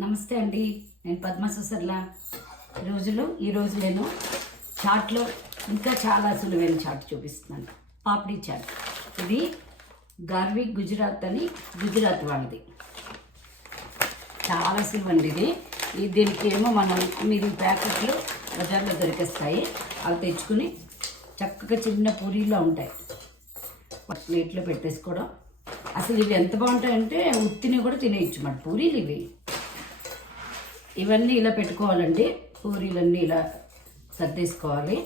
నమస్తే అండి నేను పద్మ సుసర్ల రోజులు ఈ రోజు నేను చాట్లో ఇంకా చాలా సులువైన చాట్ చూపిస్తున్నాను. పాపిడి చాట్. ఇది గార్వి గుజరాత్ అని గుజరాత్ వాళ్ళది. చాలా సులువండి ఇది. ఈ దీనికి ఏమో మనం మీరు ప్యాకెట్లు బజార్లో దొరికేస్తాయి. అవి తెచ్చుకుని చక్కగా చిన్న పూరీలో ఉంటాయి. ప్లేట్లో పెట్టేసుకోవడం. అసలు ఇవి ఎంత బాగుంటాయంటే ఉత్తిని కూడా తినేయచ్చు మన పూరీలు ఇవి. ఇవన్నీ ఇలా పెట్టుకోవాలండి. పూరీలన్నీ ఇలా సర్దేసుకోవాలి.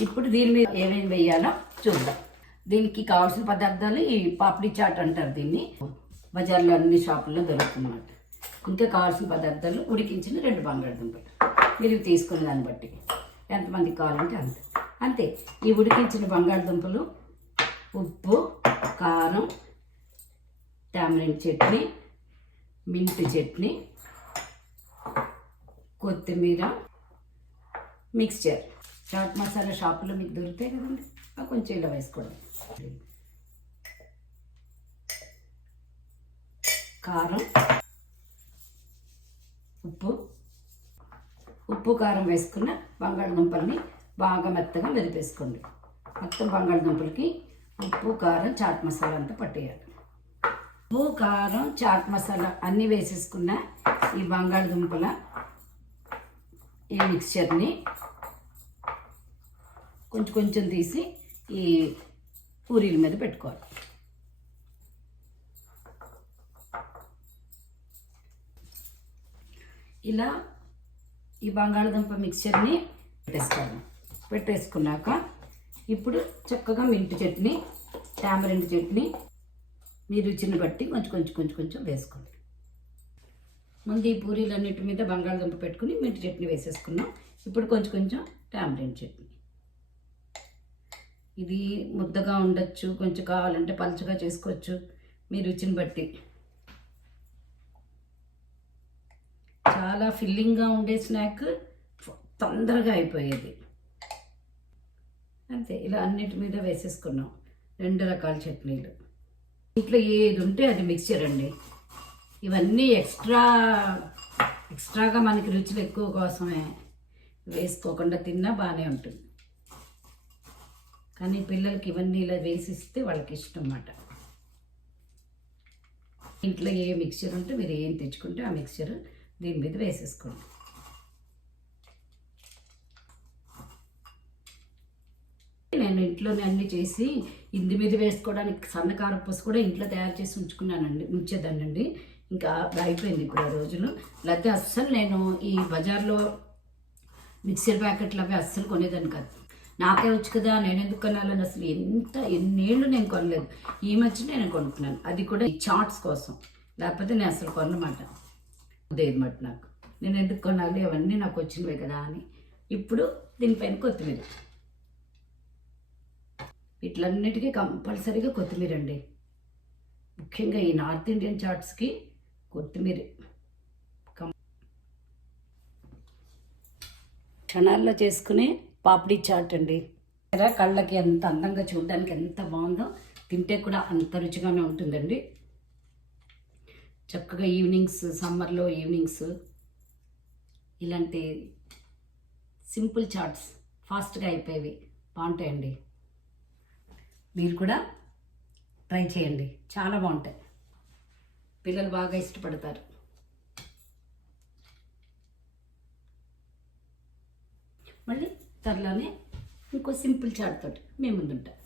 ఇప్పుడు దీని మీద ఏమేమి వేయాలో చూద్దాం. దీనికి కావాల్సిన పదార్థాలు ఈ పాపిడి చాట్ అంటారు దీన్ని. బజార్లో అన్ని షాపుల్లో దొరుకుతుందన్నమాట ఇంకా కావాల్సిన పదార్థాలు ఉడికించిన రెండు బంగాళదుంపలు. మీరు తీసుకున్న తీసుకునే దాన్ని బట్టి. ఎంతమందికి కావాలంటే అంత. అంతే. ఈ ఉడికించిన బంగాళదుంపలు ఉప్పు కారం టామరిన్ చట్నీ మింట్ చట్నీ కొత్తిమీర మిక్స్చర్. చాట్ మసాలా షాపులో మీకు దొరుకుతాయి కదండి. కొంచెం ఇలా వేసుకోవడం కారం ఉప్పు. ఉప్పు కారం వేసుకున్న బంగాళదుంపల్ని బాగా మెత్తగా మెదిపేసుకోండి. మొత్తం బంగాళదుంపలకి ఉప్పు కారం చాట్ మసాలా అంతా పట్టేయాలి. ఉప్పు కారం చాట్ మసాలా అన్నీ వేసేసుకున్న ఈ బంగాళదుంపల ఈ మిక్స్చర్ని కొంచెం కొంచెం తీసి ఈ పూరీల మీద పెట్టుకోవాలి. ఇలా ఈ బంగాళదుంప మిక్చర్ని పెట్టేసుకోవాలి. పెట్టేసుకున్నాక ఇప్పుడు చక్కగా మింటి చట్నీ టామరింట్ చట్నీ మీ రుచిని బట్టి కొంచెం కొంచెం కొంచెం కొంచెం వేసుకోండి. ముందు ఈ పూరీలన్నిటి మీద బంగాళదుంప పెట్టుకుని మింటి చట్నీ వేసేసుకున్నాం. ఇప్పుడు కొంచెం కొంచెం టామరింట్ చట్నీ. ఇది ముద్దగా ఉండొచ్చు కొంచెం కావాలంటే పలుచగా చేసుకోవచ్చు. మీ రుచిని బట్టి. చాలా ఫిల్లింగ్గా ఉండే స్నాక్ తొందరగా అయిపోయేది. అంతే ఇలా అన్నిటి మీద వేసేసుకున్నాం. రెండు రకాల చట్నీలు. ఇంట్లో ఏది ఉంటే అది మిక్చర్ అండి. ఇవన్నీ ఎక్స్ట్రా ఎక్స్ట్రాగా మనకి రుచులు ఎక్కువ కోసమే వేసుకోకుండా తిన్నా బాగానే ఉంటుంది. కానీ పిల్లలకి ఇవన్నీ ఇలా వేసిస్తే వాళ్ళకి ఇష్టం అన్నమాట. ఇంట్లో ఏ మిక్చర్ ఉంటే మీరు ఏం తెచ్చుకుంటే ఆ మిక్చర్ దీని మీద వేసేసుకోండి. నేను ఇంట్లోనే అన్ని చేసి ఇంది మీద వేసుకోవడానికి సన్న కారపూస కూడా ఇంట్లో తయారు చేసి ఉంచుకున్నానండి ఉంచేదానండి ఇంకా అయిపోయింది ఇప్పుడు ఆ రోజులు. లేకపోతే అస్సలు నేను ఈ బజార్లో మిక్సర్ ప్యాకెట్లు అవి అస్సలు కొనేదాన్ని కాదు. నాకే వచ్చు కదా నేను ఎందుకు కొనాలని? అసలు ఎంత ఎన్నేళ్ళు నేను కొనలేదు. ఈ మధ్య నేను కొనుక్కున్నాను. అది కూడా ఈ చాట్స్ కోసం. లేకపోతే నేను అసలు కొనమాట. అదేమాట నాకు. నేను ఎందుకు కొనాలి? అవన్నీ నాకు వచ్చినవే కదా అని. ఇప్పుడు దీనిపైన కొత్తిమీర. వీటిలన్నిటికీ కంపల్సరీగా కొత్తిమీర అండి. ముఖ్యంగా ఈ నార్త్ ఇండియన్ చాట్స్కి కొత్తిమీర. కం క్షణాల్లో చేసుకునే పాపిడి చాట్ అండి. కళ్ళకి ఎంత అందంగా చూడడానికి ఎంత బాగుందో తింటే కూడా అంత రుచిగానే ఉంటుందండి. చక్కగా ఈవినింగ్స్ సమ్మర్లో ఈవినింగ్స్ ఇలాంటి సింపుల్ చాట్స్ ఫాస్ట్గా అయిపోయేవి బాగుంటాయండి. మీరు కూడా ట్రై చేయండి. చాలా బాగుంటాయి. పిల్లలు బాగా ఇష్టపడతారు. మళ్ళీ త్వరలోనే ఇంకో సింపుల్ చాట్తోటి మేము ముందుంటాం.